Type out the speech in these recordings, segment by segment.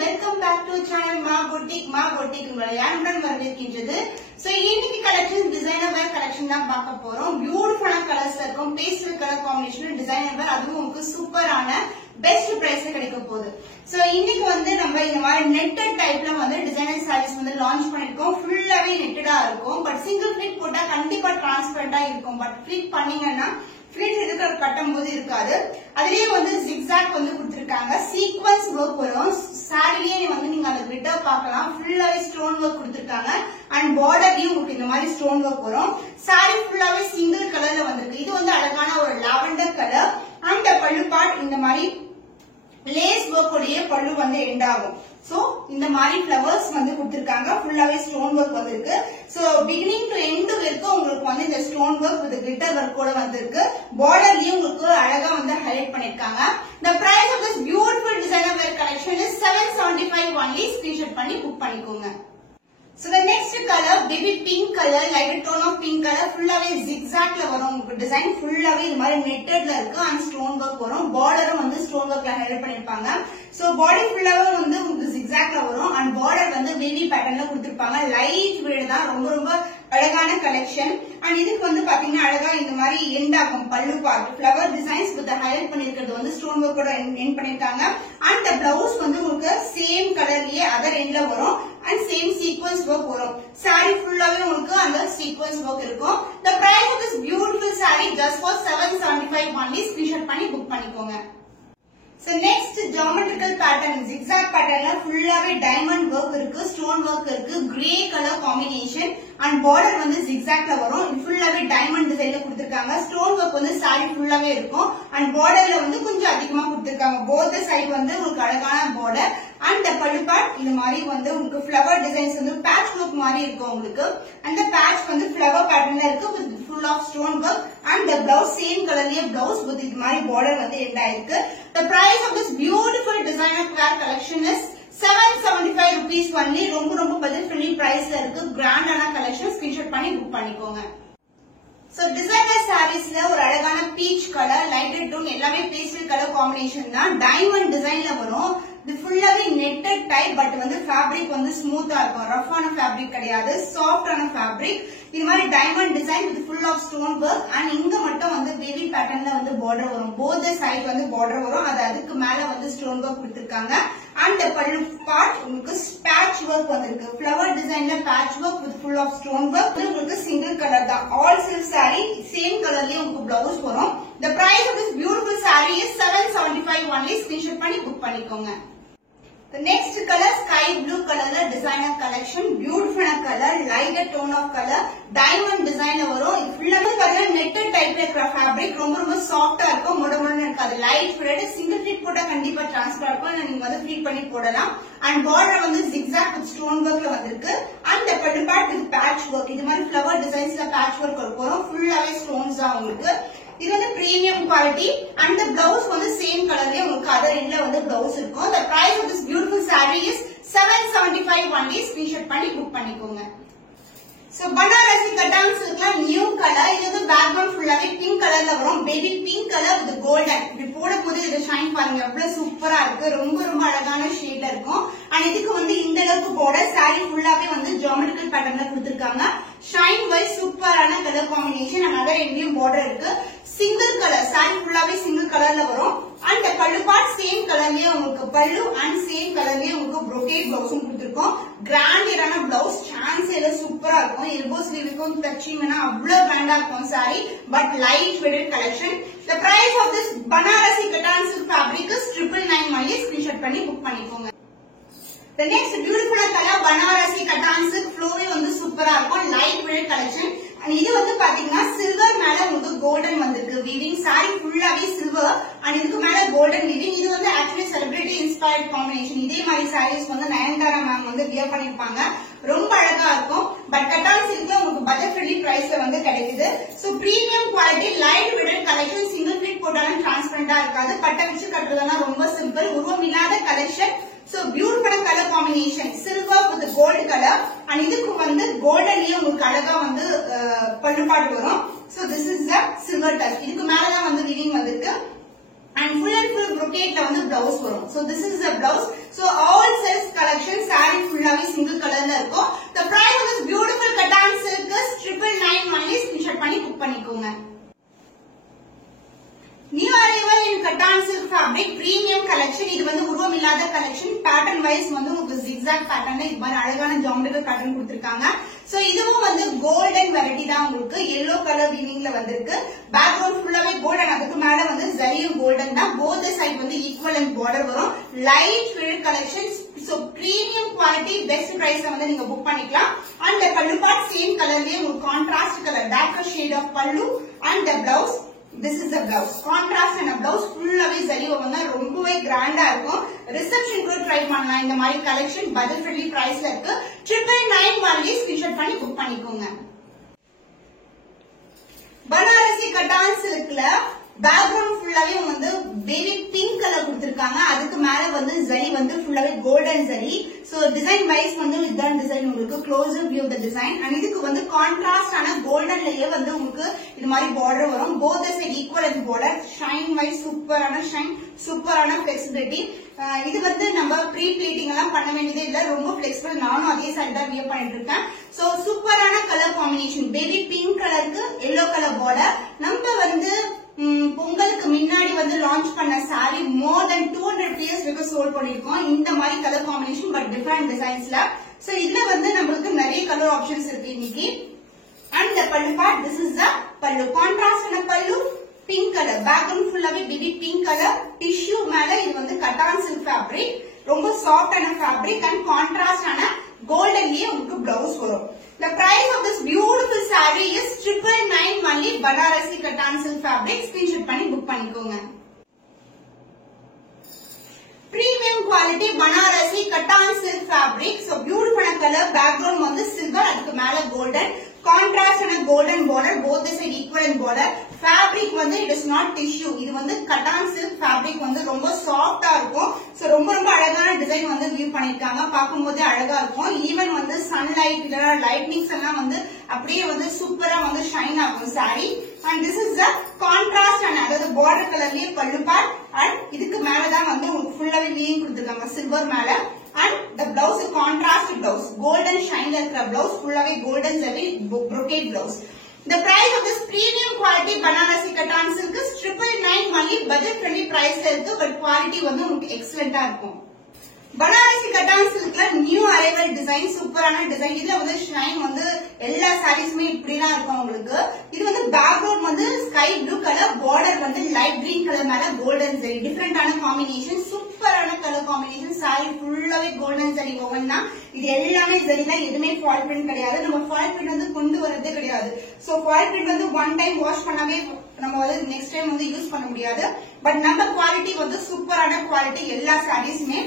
welcome back to channel Ma Boutique உங்களை அன்புடன் வரவேற்கின்றது. So இன்னைக்கு கலெக்ஷன் டிசைனர் வேர் கலெக்ஷன் தான் பார்க்க போறோம். பியூட்டிஃபுல்லான கலர்ஸ் இருக்கும், பேஸ்டல் கலர் காம்பினேஷன் டிசைனர் வேர், அதுவும் உங்களுக்கு சூப்பரான பெஸ்ட் பிரைஸ்ல கிடைக்க போகுது. சோ இன்னைக்கு வந்து நம்ம இந்த மாதிரி நெட்டட் டைப்ல வந்து டிசைனர் சாரீஸ் வந்து லான்ச் பண்ணிருக்கோம். ஃபுல்லாவே நெட்டடா இருக்கும், பட் சிங்கிள் ஃபிளிட் போட்டா கண்டிப்பா டிரான்ஸ்பரண்டா இருக்கும். பட் ஃபிளிட் பண்ணீங்கன்னா ஃபிளிட் இருக்கிற கட்டும் போது இருக்காது. அதுலயே வந்து ஜிக்ஸாக் வந்து கொடுத்திருக்காங்க, சீக்வன்ஸ் ஒர்க் வரும். சாரிலேயே வந்து நீங்க அந்த கிளிட்டர் பார்க்கலாம், ஃபுல்லாவே ஸ்டோன் ஒர்க் கொடுத்திருக்காங்க. அண்ட் பார்டர்லயும் உங்களுக்கு இந்த மாதிரி ஸ்டோன் ஒர்க் வரும். சாரி ஃபுல்லாவே சிங்கிள் கலர்ல வந்திருக்கு. இது வந்து அழகான ஒரு லாவெண்டர் கலர். அந்த பல்லு பார்ட் இந்த மாதிரி லேஸ் ஒர்க் உடைய பல்லு வந்து எண்ட் ஆகும். சோ இந்த மாதிரி ஃபிளவர்ஸ் வந்து கொடுத்திருக்காங்க, ஃபுல்லாவே ஸ்டோன் ஒர்க் வந்திருக்கு. சோ பிகினிங் டு எண்ட் வரைக்கும் உங்களுக்கு வந்து இந்த ஸ்டோன் ஒர்க் வித் கிளிட்டர் ஒர்க்கோட வந்திருக்கு. பார்டர்லயும் உங்களுக்கு அழகா வந்து ஹைலைட் பண்ணிருக்காங்க. The price of this beautiful designer wear collection is 775 only. Screenshot பண்ணி புக் பண்ணிக்கோங்க. So the next color baby pink color, light tone of pink color, ஃபுல்லாவே zigzagல வரும். உங்களுக்கு டிசைன் ஃபுல்லாவே இந்த மாதிரி நெட்டட்ல இருக்கு and stone work வரும். பார்டரும் வந்து ஸ்டோன் ஒர்க்ல ஹைலைட் பண்ணிருப்பாங்க. சோ பாடி ஃபுல்லாவே வந்து உங்களுக்கு zigzagல வரும் and பார்டர் வந்து வேவி பேட்டர்ன்ல கொடுத்திருப்பாங்க. லைட் வெயிட் தான், ரொம்ப ரொம்ப அழகான கலெக்ஷன். அண்ட் இதுக்கு வந்து பாத்தீங்கன்னா அழகா இந்த மாதிரி எண்ட் ஆகும் pallu part. Flower designs with highlight பண்ணிருக்கிறது வந்து ஸ்டோன் ஒர்க்கோட எண்ட் பண்ணிருக்காங்க. அண்ட் பிளவுஸ் வந்து உங்களுக்கு சேம் கலர்லயே அதர் எண்ட்ல வரும் அண்ட் சேம் சீக்வன்ஸ் ஒர்க் வரும். சாரி ஃபுல்லாவே உங்களுக்கு அந்த சீக்வன்ஸ் ஒர்க் இருக்கும். The price of this beautiful saree just for 775 only. Screenshot பண்ணி புக் பண்ணிக்கோங்க. So next geometrical pattern, zigzag patternல ஃபுல்லாவே டைமண்ட் ஒர்க் இருக்கு, ஸ்டோன் ஒர்க் இருக்கு, grey colour combination and border வந்து zigzagல வரும். ஃபுல்லாவே டைமண்ட் டிசைன்ல கொடுத்திருக்காங்க. ஸ்டோன் ஒர்க் வந்து சாரி ஃபுல்லாவே இருக்கும் அண்ட் பார்டர்ல வந்து கொஞ்சம் அதிகமா கொடுத்திருக்காங்க. போத் சைடு வந்து உங்களுக்கு அழகான பார்டர் அண்ட் பல்லு பார்ட் இந்த மாதிரி வந்து உங்களுக்கு ஃபிளவர் டிசைன்ஸ் வந்து பேட்ச் ஒர்க் மாதிரி இருக்கும் உங்களுக்கு. அந்த பேட்ச் வந்து ஃபிளவர் பேட்டர்ன்ல இருக்கு with full of stone work and the blouse same colorலயே blouse with இது மாதிரி border வந்து எண்ட் ஆயிருக்கு. The price of this beautiful designer wear collection is 775 rupees only. ரொம்ப ரொம்ப budget friendly priceல இருக்கு. கிராண்டான கலெக்ஷன், ஸ்கிரீன்ஷாட் பண்ணி புக் பண்ணிக்கோங்க. So designer sareesல ஒரு அழகான பீச் கலர், லைட் டோன், எல்லாமே பேஸ்டல் கலர் காம்பினேஷன் தான். டைமண்ட் டிசைன்ல வரும். இது ஃபுல்லாவே நெட்டட் டைப், பட் வந்து ஃபேப்ரிக் வந்து ஸ்மூத்தா இருக்கும். ரஃப்பான ஃபேப்ரிக் கிடையாது, சாஃப்டான ஃபேப்ரிக். இது மாதிரி diamond design with full of stone work and இங்க மட்டும் வந்து வேவி பேட்டர்ன்ல வந்து பார்டர் வரும். போத் சைடு வந்து பார்டர் வரும், அது அதுக்கு மேல வந்து ஸ்டோன் ஒர்க் கொடுத்திருக்காங்க. அண்ட் பல்லு பார்ட் உங்களுக்கு பேட்ச் ஒர்க் வந்திருக்கு. ஃபிளவர் டிசைன்ல patch work with full of stone work. உங்களுக்கு சிங்கிள் கலர் தான். ஆல் சில்க் சாரி சேம் கலர்லயே உங்களுக்கு பிளவுஸ் வரும். The price of this beautiful saree is 775 only. Screenshot பண்ணி புக் பண்ணிக்கோங்க. The next color sky blue colorல designer collection, beautiful color, lighter tone of color, diamond design வரும். இது ஃபுல்லாவே பாத்தீங்கன்னா நெட்டட் டைப்ல இருக்கிற ஃபேப்ரிக், ரொம்ப ரொம்ப சாஃப்ட்டா இருக்கும், மொடமொடன்னு இருக்காது. லைட் வெயிட், சிங்கிள் ஃபிளிட் போட்டா கண்டிப்பா டிரான்ஸ்பர் இருக்கும், நீங்க வந்து ஃபிளிட் பண்ணி போடலாம். அண்ட் பார்டர் வந்து zigzag with stone workல வந்திருக்கு. And pallu part with patch work, இது மாதிரி ஃபிளவர் டிசைன்ஸ்ல பேட்ச் ஒர்க் இருக்கும். ஃபுல்லாவே ஸ்டோன்ஸ் தான் உங்களுக்கு. இது வந்து premium quality and the blouse வந்து சேம் கலர்லயே உங்களுக்கு அதர் எண்ட்ல வந்து blouse இருக்கும். The price of this beautiful saree is 775 only. Screenshot பண்ணி புக் பண்ணிக்கோங்க. So பனாரசி கட்டான் சில்க்ல நியூ கலர். இது வந்து பேக்ரவுண்ட் ஃபுல்லாவே பிங்க் கலர்ல வரும். Baby pink colour with golden. இப்படி போடும்போது இது ஷைன் பாருங்க எவ்வளவு சூப்பரா இருக்கு. ரொம்ப ரொம்ப அழகான ஷேட்ல இருக்கும். அண்ட் இதுக்கு வந்து இந்த அளவுக்கு பார்டர், சாரி ஃபுல்லாவே வந்து ஜியோமெட்ரிக்கல் பேட்டர்ன்ல கொடுத்திருக்காங்க. ஷைன் வைஸ் சூப்பரான கலர் காம்பினேஷன் அண்ட் அதர் எண்ட்லயும் பார்டர் இருக்கு. சிங்கிள் கலர், சாரி ஃபுல்லாவே சிங்கிள் கலர்ல வரும். அண்ட் பல்லு பார்ட் சேம் கலர்லயே உங்களுக்கு பல்லு அண்ட் சேம் கலர்லயே உங்களுக்கு brocade பிளவுஸும் கொடுத்திருக்கோம். கிராண்டியரான பிளவுஸ், சான்ஸ் எல்லாம் சூப்பரா இருக்கும். எல்போ ஸ்லீவுக்கும் தச்சிங்கன்னா அவ்வளவு கிராண்டா இருக்கும் saree, but light weight collection. The price of this Banarasi cotton silk fabric is 999 only. Screenshot பண்ணி புக் பண்ணிக்கோங்க. The next beautiful color Banarasi cotton silk, ஃப்ளோவே வந்து சூப்பரா இருக்கும், லைட் வெயிட் கலெக்ஷன். அண்ட் இது வந்து பாத்தீங்கன்னா சில்வர் மேல உங்களுக்கு கோல்டன் வந்திருக்கு வீவிங். சாரி ஃபுல்லாவே சில்வர் அண்ட் இதுக்கு மேல கோல்டன் வீவிங். இது வந்து ஆக்சுவலி செலிபிரிட்டி இன்ஸ்பயர்ட் காம்பினேஷன். இதே மாதிரி சாரீஸ் வந்து நயன்தாரா மேம் வந்து வியர் பண்ணிருப்பாங்க, ரொம்ப அழகா இருக்கும். பட் கட்டான் சில்க்ல உங்களுக்கு பட்ஜெட் ஃப்ரெண்ட்லி பிரைஸ்ல வந்து கிடைக்குது. So premium quality, light weight collection, single flit போட்டாலும் டிரான்ஸ்பரண்டா இருக்காது. பட்டை வச்சு கட்டுறதுனா ரொம்ப சிம்பிள், உருவம் இல்லாத collection. So beautiful color combination, silver with gold color and இதுக்கு வந்து கோல்டன்லயே உங்களுக்கு அழகா வந்து பல்லு பார்ட் வரும். So this is the silver touch. இதுக்கு மேல தான் வந்து வீவிங் வந்திருக்கு. and full brocade la vandu blouse varum. So this is the blouse. So all silk collection saree fullavi single color la irukum. The price of this beautiful cotton silk is 999 only. Screenshot panni book pannikonga. New arrival in cotton silk fabric premium collection. இது வந்து உருவம் இல்லாத collection. Pattern wise வந்து உங்களுக்கு zigzag pattern ல இது மாதிரி அழகான geometrical pattern கொடுத்திருக்காங்க. So இதுவும் வந்து golden variety தான் உங்களுக்கு yellow color weaving ல வந்திருக்கு. Background fullaவே gold and அதுக்கு மேல வந்து zariயும் golden தான். Both the side வந்து equal and border வரும். Light filled collections. So premium quality best price ல வந்து நீங்க book பண்ணிக்கலாம். And the pallu part same color லயே உங்களுக்கு contrast color darker shade of pallu and the blouse. This is the blouse. Contrast and a blouse fullaவே zari வந்தா ரொம்பவே கிராண்டா இருக்கும். ரிசப்ஷன் கூட ட்ரை பண்ணலாம். இந்த மாதிரி கலெக்ஷன் பட்ஜெட் ஃப்ரெண்ட்லி பிரைஸ்ல இருக்கு. 999 only. ஸ்கிரீன்ஷாட் பண்ணி புக் பண்ணிக்கோங்க. பனாரசி கட்டான் சில்க்ல பேக்ரவுண்ட் ஃபுல்லாவே வந்து பேபி பிங்க் கலர் கொடுத்திருக்காங்க. அதுக்கு மேல வந்து ஜரி வந்து ஃபுல்லாவே golden zari. So design wise வந்து இதான் டிசைன் உங்களுக்கு closer view the design. And இதுக்கு வந்து கான்ட்ராஸ்ட் ஆன கோல்டன்லயே வந்து உங்களுக்கு இது மாதிரி பார்டர் வரும். Both side equal and border. Shine wise சூப்பரான ஷைன், சூப்பரான ஃபிளெக்சிபிலிட்டி. இது வந்து நம்ம ப்ரீ ப்ளீட்டிங் எல்லாம் பண்ண வேண்டியதே இல்ல, ரொம்ப ஃபிளெக்சிபிள். நானும் அதே சைடு தான் வியர் பண்ணிட்டு இருக்கேன். சோ சூப்பரான கலர் காம்பினேஷன். பேபி பிங்க் கலருக்கு எல்லோ கலர் பார்டர். நம்ம வந்து பொங்கலுக்கு முன்னாடி வந்து லான்ச் பண்ண சாரி மோர் தென் 200 பீஸ் வரைக்கும் சோல்ட் பண்ணிருக்கோம். இந்த மாதிரி கலர் காம்பினேஷன் பட் டிஃபரெண்ட் டிசைன்ஸ்ல. சோ இதுல வந்து நம்மளுக்கு நிறைய கலர் ஆப்ஷன்ஸ் இருக்கு இன்னைக்கு. And the pallu part, this is the pallu. Contrast and pallu pink color. Background fullaவே baby pink color. Tissue மேல இது வந்து cotton silk fabric. ரொம்ப சாஃப்ட் ஆன fabric and contrast ஆன கோல்டன்லயே உங்களுக்கு blouse வரும். The price of this beautiful saree is 999 only. Banarasi cotton silk fabric. Screenshot பண்ணி book பண்ணிக்கோங்க. Premium quality Banarasi cotton silk fabric. So beautiful color. Background வந்து silver, அதுக்கு மேல golden. Contrast and a golden border. Both the side equal and border. Fabric வந்து it is not tissue. இது வந்து cotton silk fabric வந்து ரொம்ப சாஃப்ட்டா இருக்கும். சோ ரொம்ப அழகான டிசைன் வந்து வியூ பண்ணிருக்காங்க. பாக்கும்போதே அழகா இருக்கும். ஈவன் வந்து சன்லைட் இல்ல லைட்னிங்ஸ் எல்லாம் வந்து அப்படியே வந்து சூப்பரா வந்து ஷைன் ஆகும் saree. And this is the contrast and அதாவது border கலர்லயே pallu part. And இதுக்கு மேல தான் வந்து உங்களுக்கு ஃபுல்லாவே வீவிங் கொடுத்திருக்காங்க silver மேல. And the blouse is contrast blouse. Golden shine like blouse. Fullaவே golden zari brocade blouse. The price of this premium quality Banarasi cotton silk is 999 only. Budget friendly price la irukku, but quality வந்து உங்களுக்கு எக்ஸலென்ட்டா இருக்கும். Banarasi cotton silkல new arrival design, சூப்பரான design. இதுல வந்து shine வந்து எல்லா சாரீஸ்மே இப்படிலாம் இருக்கும் உங்களுக்கு. இது வந்து பேக்ரவுண்ட் வந்து ஸ்கை ப்ளூ கலர், பார்டர் வந்து லைட் கிரீன் கலர் மேல கோல்டன் ஜரி. டிஃபரெண்டான காம்பினேஷன், சூப்பரான கலர் காம்பினேஷன். சாரி ஃபுல்லாவே கோல்டன் ஜரி ஓவன் தான். இது எல்லாமே ஜரி தான், எதுவுமே ஃபாயில் பிரிண்ட் கிடையாது. நம்ம ஃபாயில் பிரிண்ட் வந்து கொண்டு வரதே கிடையாது. சோ ஃபாயில் பிரிண்ட் வந்து ஒன் டைம் வாஷ் பண்ணவே நம்ம வந்து நெக்ஸ்ட் டைம் வந்து யூஸ் பண்ண முடியாது. பட் நம்ம குவாலிட்டி வந்து சூப்பரான குவாலிட்டி எல்லா சாரீஸ்மே.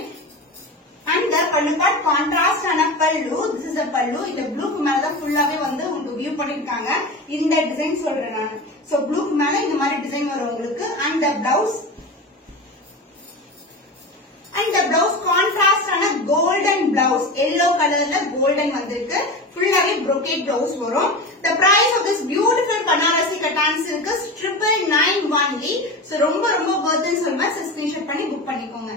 And the pallu part contrast and a pallu. This is the pallu. இந்த ப்ளூக்கு மேல தான் ஃபுல்லாவே வந்து உங்களுக்கு வியூ பண்ணிருக்காங்க. இந்த டிசைன் சொல்றேன் நான். சோ ப்ளூக்கு மேல இந்த மாதிரி டிசைன் வரும் உங்களுக்கு. And the blouse. And the blouse contrast and a golden blouse. Yellow colorல golden வந்திருக்கு. ஃபுல்லாவே brocade blouse வரும். The price of this beautiful Banarasi cotton silk is 999 only. So ரொம்ப worth ன்னு சொல்லுமா. ஸ்கிரீன்ஷாட் பண்ணி புக் பண்ணிக்கோங்க.